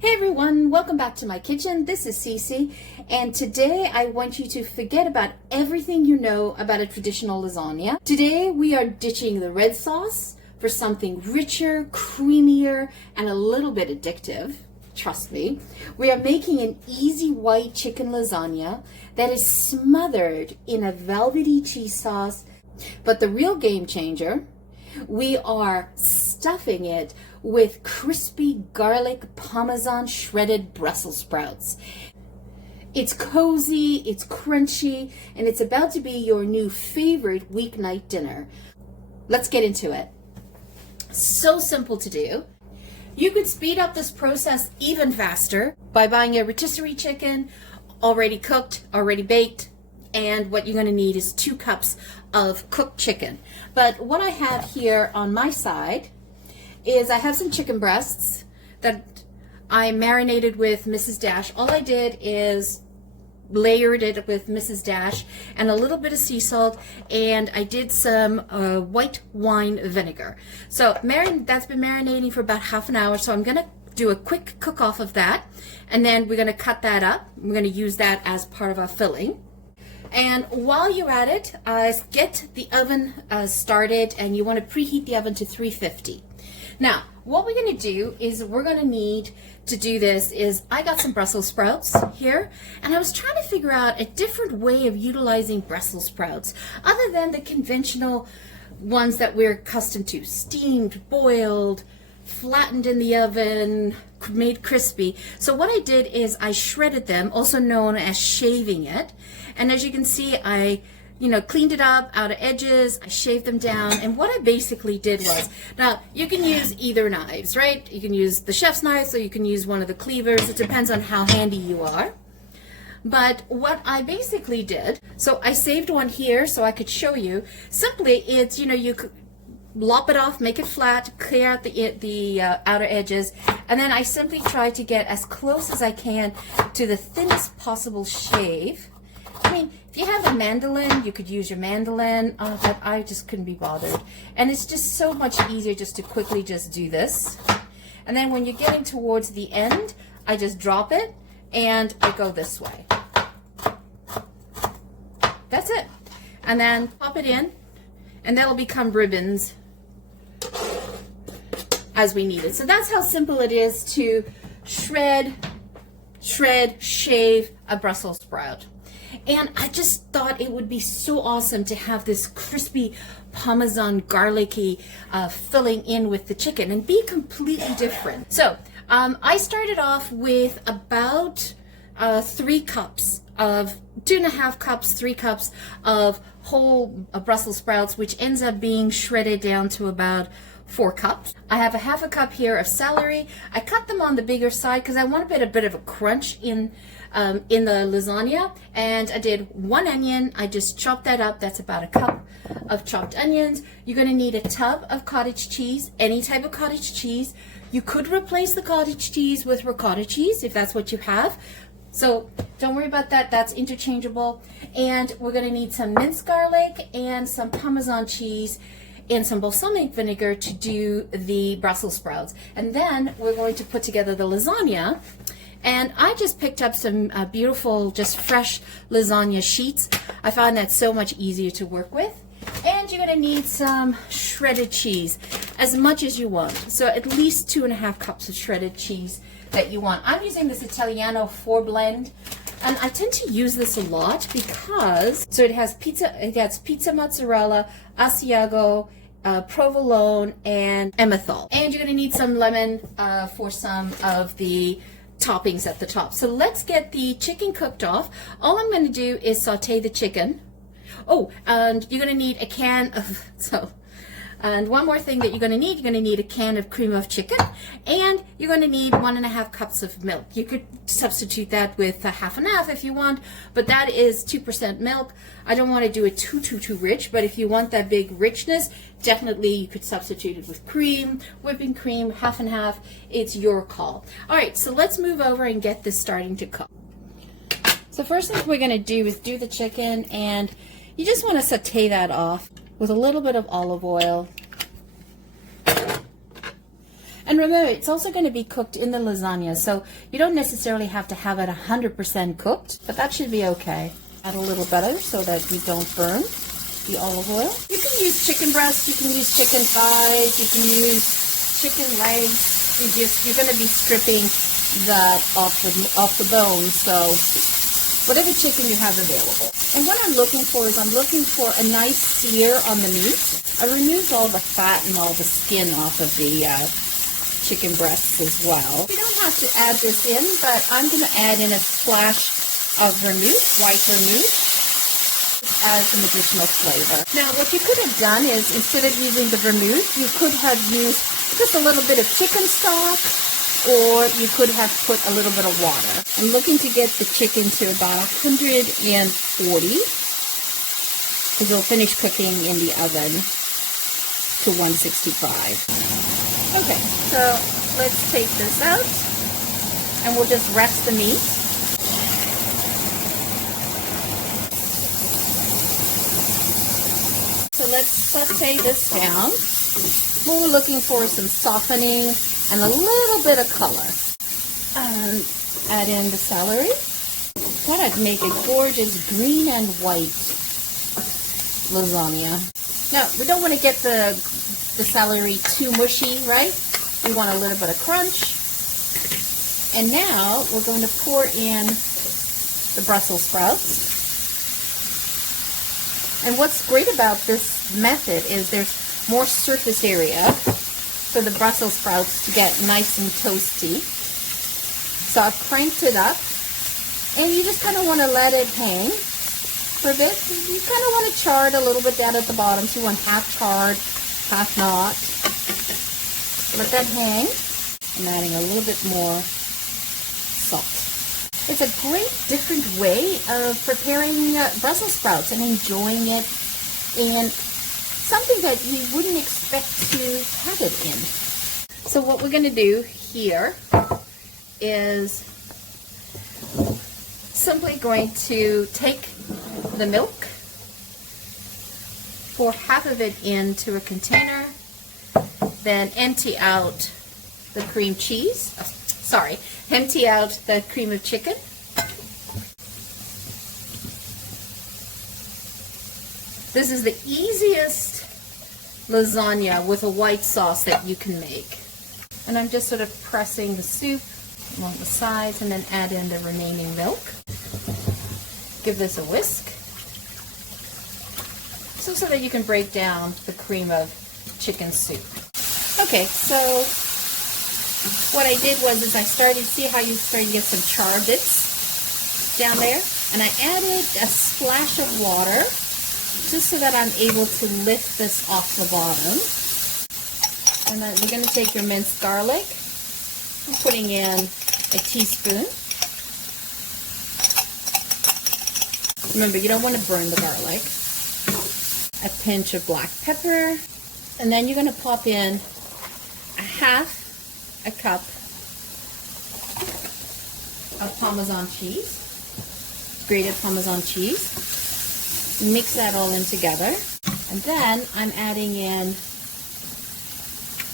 Hey everyone, welcome back to my kitchen. This is Cece, and today I want you to forget about everything you know about a traditional lasagna. Today we are ditching the red sauce for something richer, creamier, and a little bit addictive. Trust me. We are making an easy white chicken lasagna that is smothered in a velvety cheese sauce. But the real game changer, we are stuffing it with crispy garlic Parmesan shredded Brussels sprouts. It's cozy, it's crunchy, and it's about to be your new favorite weeknight dinner. Let's get into it. So simple to do. You could speed up this process even faster by buying a rotisserie chicken, already cooked, already baked, and what you're going to need is 2 cups of cooked chicken. But what I have here on my side is I have some chicken breasts that I marinated with Mrs. Dash. All I did is layered it with Mrs. Dash and a little bit of sea salt, and I did some white wine vinegar. So that's been marinating for about half an hour, so I'm going to do a quick cook off of that, and then we're going to cut that up. We're going to use that as part of our filling. And while you're at it, get the oven started, and you want to preheat the oven to 350. Now, what we're going to do is we're going to need to do this is I got some Brussels sprouts here, and I was trying to figure out a different way of utilizing Brussels sprouts other than the conventional ones that we're accustomed to, steamed, boiled, flattened in the oven, made crispy. So what I did is I shredded them, also known as shaving it. And as you can see, I cleaned it up out of edges, I shaved them down, and what I basically did was, now you can use either knives, right? You can use the chef's knife, or you can use one of the cleavers. It depends on how handy you are. But what I basically did, so I saved one here so I could show you. Simply, it's, you could lop it off, make it flat, clear out the outer edges, and then I simply try to get as close as I can to the thinnest possible shave. I mean, if you have a mandolin, you could use your mandolin, but I just couldn't be bothered. And it's just so much easier just to quickly just do this. And then when you're getting towards the end, I just drop it and I go this way. That's it. And then pop it in, and that'll become ribbons as we need it. So that's how simple it is to shred, shave a Brussels sprout. And I just thought it would be so awesome to have this crispy Parmesan garlicky filling in with the chicken and be completely different. So I started off with about 3 cups of 2.5 cups, 3 cups of whole Brussels sprouts, which ends up being shredded down to about 4 cups. I have a 1/2 cup here of celery. I cut them on the bigger side because I want a bit of a crunch in the lasagna, and I did 1 onion. I just chopped that up. That's about 1 cup of chopped onions. You're going to need a tub of cottage cheese, any type of cottage cheese. You could replace the cottage cheese with ricotta cheese if that's what you have. So don't worry about that, that's interchangeable. And we're going to need some minced garlic and some Parmesan cheese and some balsamic vinegar to do the Brussels sprouts. And then we're going to put together the lasagna. And I just picked up some beautiful, just fresh lasagna sheets. I find that so much easier to work with. And you're going to need some shredded cheese, as much as you want. So at least 2.5 cups of shredded cheese that you want. I'm using this Italiano 4 blend, and I tend to use this a lot because it has pizza mozzarella, Asiago, provolone, and emmental. And you're going to need some lemon for some of the toppings at the top. So let's get the chicken cooked off. All I'm going to do is saute the chicken. Oh, and you're going to need a can of and one more thing that you're going to need a can of cream of chicken, and you're going to need 1.5 cups of milk. You could substitute that with 50/50 if you want, but that is 2% milk. I don't want to do it too rich, but if you want that big richness, definitely you could substitute it with cream, whipping cream, 50/50. It's your call. All right, so let's move over and get this starting to cook. So first thing we're going to do is do the chicken, and you just want to saute that off with a little bit of olive oil. And remember, it's also going to be cooked in the lasagna, so you don't necessarily have to have it 100% cooked, but that should be okay. Add a little butter so that you don't burn the olive oil. You can use chicken breast, you can use chicken thighs, you can use chicken legs. You're going to be stripping that off the bone, so whatever chicken you have available. And what I'm looking for is I'm looking for a nice sear on the meat. I removed all the fat and all the skin off of the chicken breasts as well. You don't have to add this in, but I'm going to add in a splash of vermouth, white vermouth, as an additional flavor. Now, what you could have done is, instead of using the vermouth, you could have used just a little bit of chicken stock, or you could have put a little bit of water. I'm looking to get the chicken to about 140, because it'll finish cooking in the oven to 165. Okay, so let's take this out, and we'll just rest the meat. So let's saute this down. We're looking for some softening and a little bit of color. And add in the celery. That'd make a gorgeous green and white lasagna. Now, we don't want to get the celery too mushy, right? We want a little bit of crunch. And now we're going to pour in the Brussels sprouts. And what's great about this method is there's more surface area for the Brussels sprouts to get nice and toasty. So I've cranked it up, and you just kind of want to let it hang for a bit. You kind of want to char it a little bit down at the bottom, so you want half charred, half not. Let that hang. I'm adding a little bit more salt. It's a great different way of preparing Brussels sprouts and enjoying it in something that you wouldn't expect to have it in. So what we're going to do here is simply going to take the milk, pour half of it into a container, then empty out the cream cheese. Empty out the cream of chicken. This is the easiest lasagna with a white sauce that you can make. And I'm just sort of pressing the soup along the sides and then add in the remaining milk. Give this a whisk. So that you can break down the cream of chicken soup. Okay, so what I did was I started, see how you start to get some char bits down there? And I added a splash of water just so that I'm able to lift this off the bottom. And then you're going to take your minced garlic. I'm putting in a teaspoon. Remember, you don't want to burn the garlic. A pinch of black pepper. And then you're going to pop in a cup of Parmesan cheese, grated Parmesan cheese. Mix that all in together. And then I'm adding in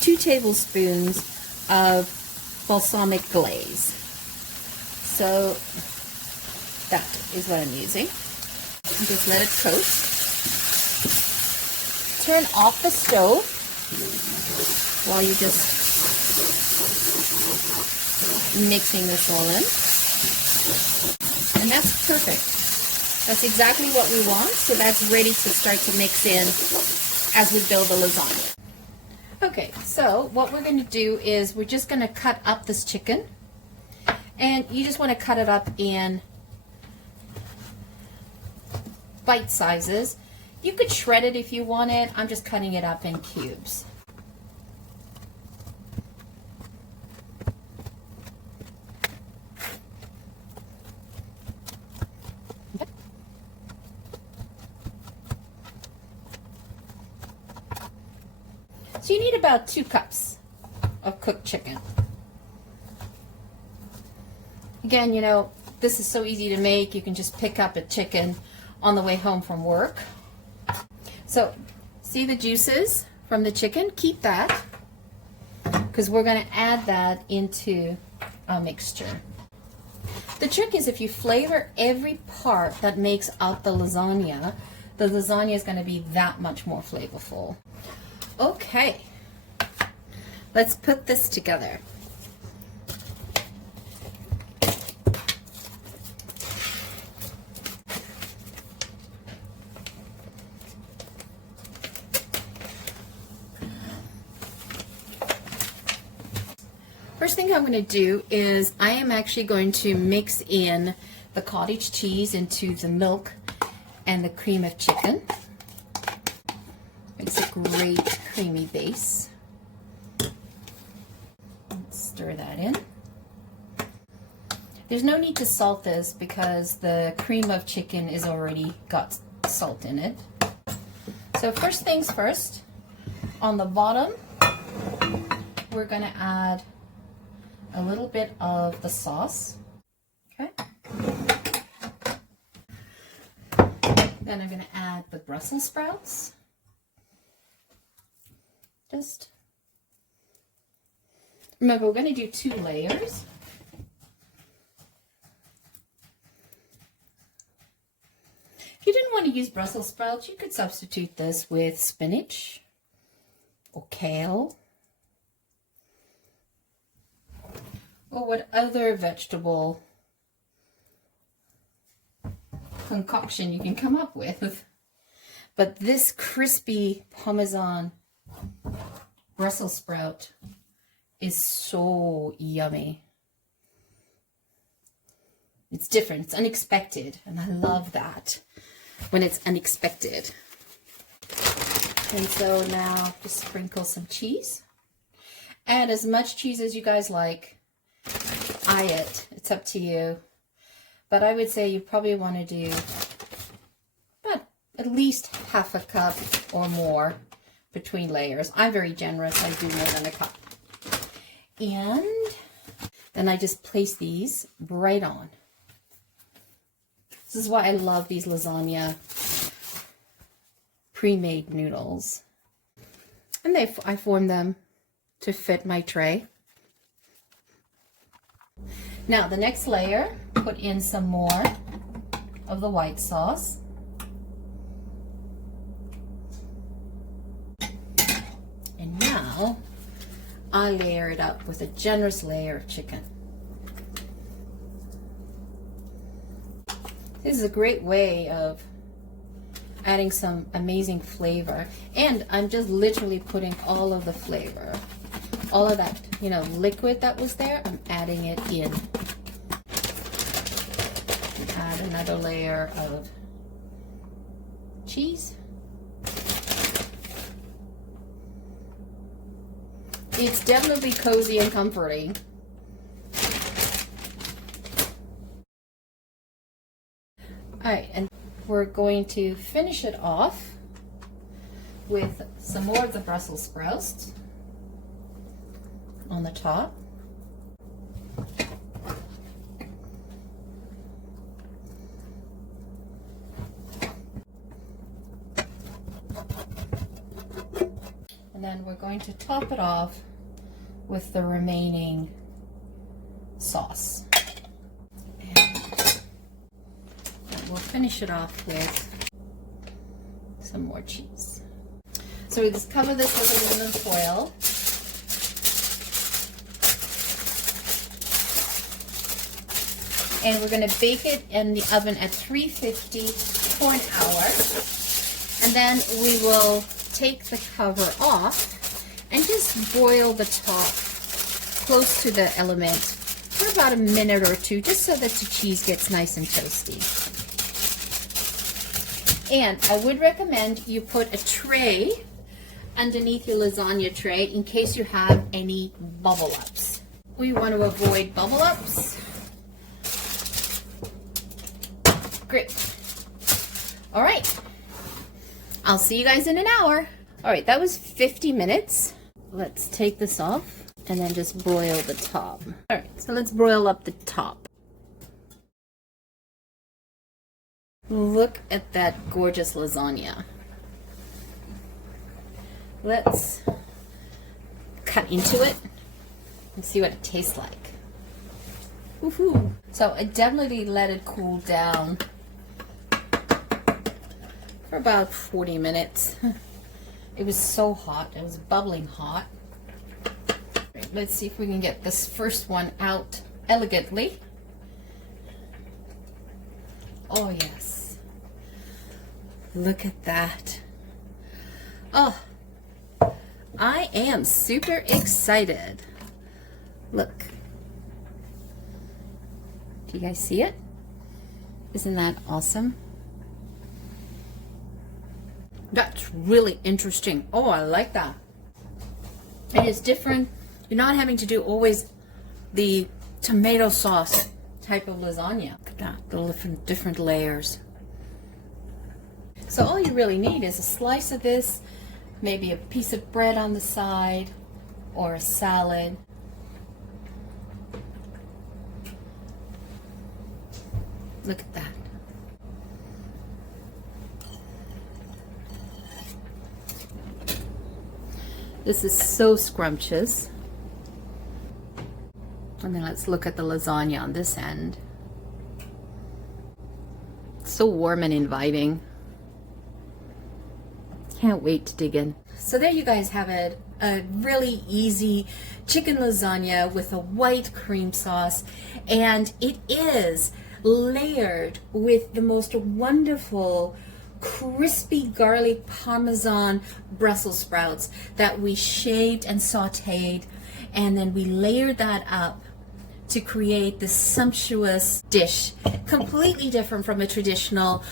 2 tablespoons of balsamic glaze. So that is what I'm using. And just let it coat. Turn off the stove while you're just mixing this all in. And that's perfect. That's exactly what we want. So that's ready to start to mix in as we build the lasagna. Okay, so what we're going to do is we're just going to cut up this chicken. And you just want to cut it up in bite sizes. You could shred it if you want it. I'm just cutting it up in cubes. So you need about 2 cups of cooked chicken. Again, you know, this is so easy to make. You can just pick up a chicken on the way home from work. So, see the juices from the chicken? Keep that. because we're going to add that into our mixture. The trick is if you flavor every part that makes out the lasagna is going to be that much more flavorful. Okay, let's put this together. First thing I'm going to do is I am actually going to mix in the cottage cheese into the milk and the cream of chicken. Makes a great creamy base. Let's stir that in. There's no need to salt this because the cream of chicken is already got salt in it. So first things first, on the bottom, we're going to add a little bit of the sauce. Okay. Then I'm going to add the Brussels sprouts. Just remember, we're going to do 2 layers. If you didn't want to use Brussels sprouts, you could substitute this with spinach or kale, or what other vegetable concoction you can come up with. But this crispy Parmesan Brussels sprout is so yummy. It's different, it's unexpected, and I love that when it's unexpected. And so now just sprinkle some cheese. Add as much cheese as you guys like. It's up to you, but I would say you probably want to do about at least half a cup or more between layers. I'm very generous, I do more than a cup. And then I just place these right on. This is why I love these lasagna pre-made noodles, and I form them to fit my tray. Now the next layer, put in some more of the white sauce. And now I layer it up with a generous layer of chicken. This is a great way of adding some amazing flavor. And I'm just literally putting all of the flavor, all of that, liquid that was there, I'm adding it in. Add another layer of cheese. It's definitely cozy and comforting. Alright, and we're going to finish it off with some more of the Brussels sprouts on the top. And then we're going to top it off with the remaining sauce. And we'll finish it off with some more cheese. So we just cover this with aluminum foil. And we're going to bake it in the oven at 350 for an hour. And then we will take the cover off and just boil the top close to the element for about a minute or two, just so that the cheese gets nice and toasty. And I would recommend you put a tray underneath your lasagna tray in case you have any bubble ups. We want to avoid bubble ups. Great. All right. I'll see you guys in an hour. All right, that was 50 minutes. Let's take this off and then just broil the top. All right, so let's broil up the top. Look at that gorgeous lasagna. Let's cut into it. and see what it tastes like. Woohoo! So I definitely let it cool down for about 40 minutes. It was so hot. It was bubbling hot. Right, let's see if we can get this first one out elegantly. Oh yes. Look at that. Oh, I am super excited. Look. Do you guys see it? Isn't that awesome? That's really interesting. Oh, I like that. It is different. You're not having to do always the tomato sauce type of lasagna. Look at that, the different layers. So all you really need is a slice of this, maybe a piece of bread on the side, or a salad. Look at that. This is so scrumptious. And then let's look at the lasagna on this end. It's so warm and inviting. Can't wait to dig in. So there you guys have it. A really easy chicken lasagna with a white cream sauce. And it is layered with the most wonderful crispy garlic Parmesan Brussels sprouts that we shaved and sautéed, and then we layered that up to create this sumptuous dish, completely different from a traditional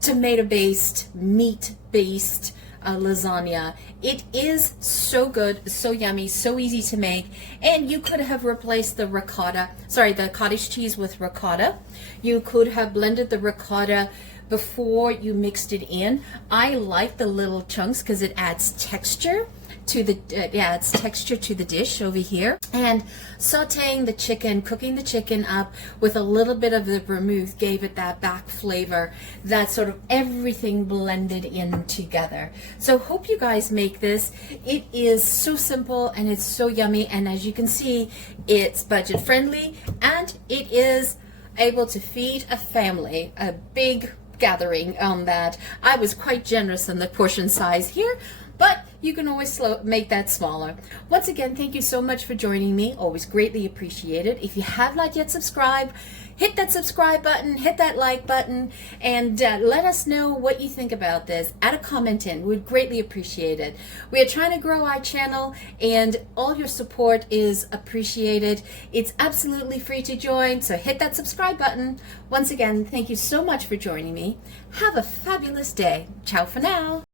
tomato-based, meat-based lasagna. It is so good, so yummy, so easy to make, and you could have replaced the the cottage cheese with ricotta. You could have blended the ricotta before you mixed it in. I like the little chunks because it adds texture to the dish over here. And sautéing the chicken, cooking the chicken up with a little bit of the vermouth gave it that back flavor, that sort of everything blended in together. So hope you guys make this. It is so simple and it's so yummy, and as you can see, it's budget friendly and it is able to feed a family, a big gathering on that. I was quite generous in the portion size here, but you can always make that smaller. Once again, thank you so much for joining me. Always greatly appreciated. If you have not yet subscribed, hit that subscribe button, hit that like button, and let us know what you think about this. Add a comment in. We'd greatly appreciate it. We are trying to grow our channel, and all your support is appreciated. It's absolutely free to join, so hit that subscribe button. Once again, thank you so much for joining me. Have a fabulous day. Ciao for now.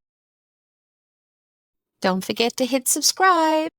Don't forget to hit subscribe.